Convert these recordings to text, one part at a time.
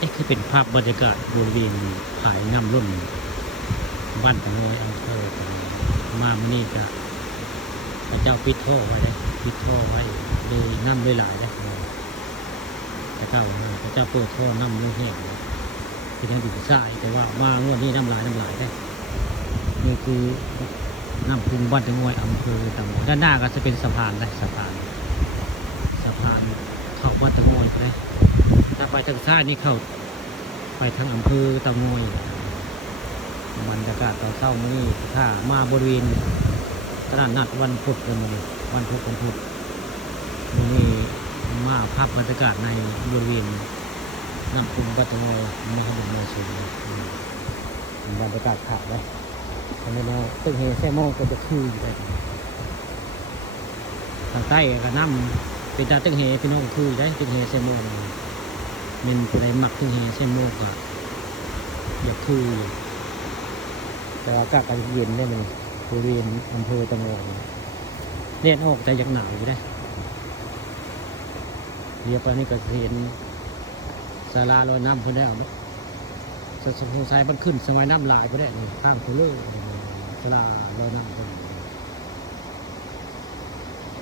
นี่คือเป็นภาพบรรยากาศบริเวณผายน้ำล้นบ้านตะโนยอำเภอตะโนยมามื่อนี้ก็พระเจ้าปิดท่อไว้เลยปิดท่อไว้โดยน้ำด้วยหลายเลยพระเจ้าพระเจ้าเปิดท่อน้ำด้วยแห้งที่ยังอยู่สายแต่ว่ามางวดนี้น้ำหลายได้นี่คือน้ำพุ่งบ้านตะโนยอำเภอตะโนยด้านหน้าก็จะเป็นสะพานเลยสะพานเข้าบ้านตะโนยไปเลยถ้าไปทางซ้ายนี่เข้าไปทางอำเภอเตางอยบรรยากาศตอนเช้านี้ถ้ามาบริเวณตลาดนัดวันพุธวันพุธนี่มาภาพบรรยากาศในบริเวณน้ำพุงบัตรเงยมหาบุญเมืองสูงบรรยากาศขาดเลยทางนี้นะตึกเฮแซ่มองก็จะคืออยู่เลยทางใต้ก็น้ำเป็นตาตึกเฮพี่น้องคือได้ตึกเฮแซ่มองมันเป็นอะไรหมักตึกเฮแซ่มองก็อยากคือแต่อากาศก็เย็นได้เลยบริเวณอำเภอตะโนยเนี่ยออกแต่ยังหนาวอยู่ได้เรียบไปนี่ก็เห็นศาลาลอยน้ำพอได้เอาเนาะสงสัยมันขึ้นสมัยน้ำลายพอได้นี่ข้างคูเลอร์ศาลาลอยน้ำพอดี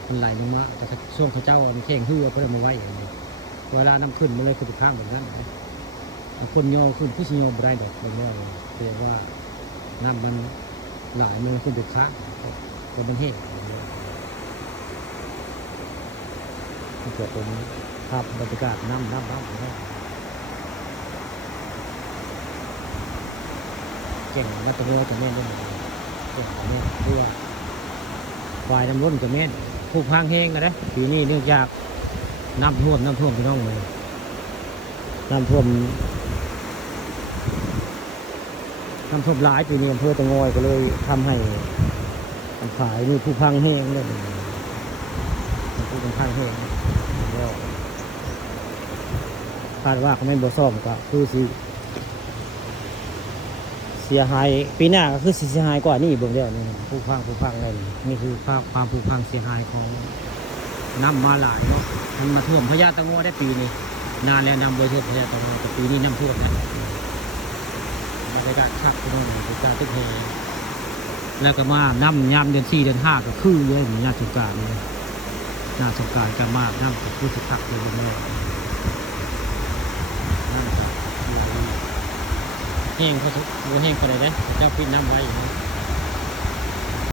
มันไหลลงมาแต่ช่วงเขาเจ้าเข่งเหือพอได้มาไว้เวลาน้ำขึ้นมันเลยขึ้นข้างแบบนั้นคนโยขึ้นผู้ชิโยบไรดอกแบบนี้เรียกว่าน้ำมันหลายมือขึ้นไปค้างคนมันแห้งนี่เกิดเป็นภาพบรรยากาศน้ำเก่งวัตถุโลจะแม่นด้วยเก่งแม่นด้วยควายน้ำล้นจะแม่นผูกพังแห้งกันนะปีนี้เนื่องจากน้ำท่วมพี่น้องเลยน้ำท่วมหลายปีนี้อำเภอตะโนยก็เลยทำให้ขายนี่ผู้พังแห้งเลยผู้พังแห้งแล้วคาดว่าเขาไม่บ่ซ่อมก็คือสิเสียหายปีหน้าก็คือเสียหายกว่านี่เบิ่งเดียวนี่ผู้พังเลยนี่คือภาพความผู้พังเสียหายของน้ำมาหลายเนาะมันมาท่วมพญาตะโนยได้ปีนี้นานแล้วน้ำบ่ท่วมพญาตะโนยแต่ปีนี้น้ำท่วมนะบรรยากาศคักพี่น้องบรรยากาศตึกเฮแล้วก็มาน้ำยามเดือน4 เดือน 5ก็คือเยอะอย่างนี้สงกรานต์เลยหน้าสงกรานต์ก็มากน้ำก็คือคักเลยเลยน้ำก็ไหลแห้งเขาสุดแห้งเขาเลยนะเจ้าปิดน้ำไว้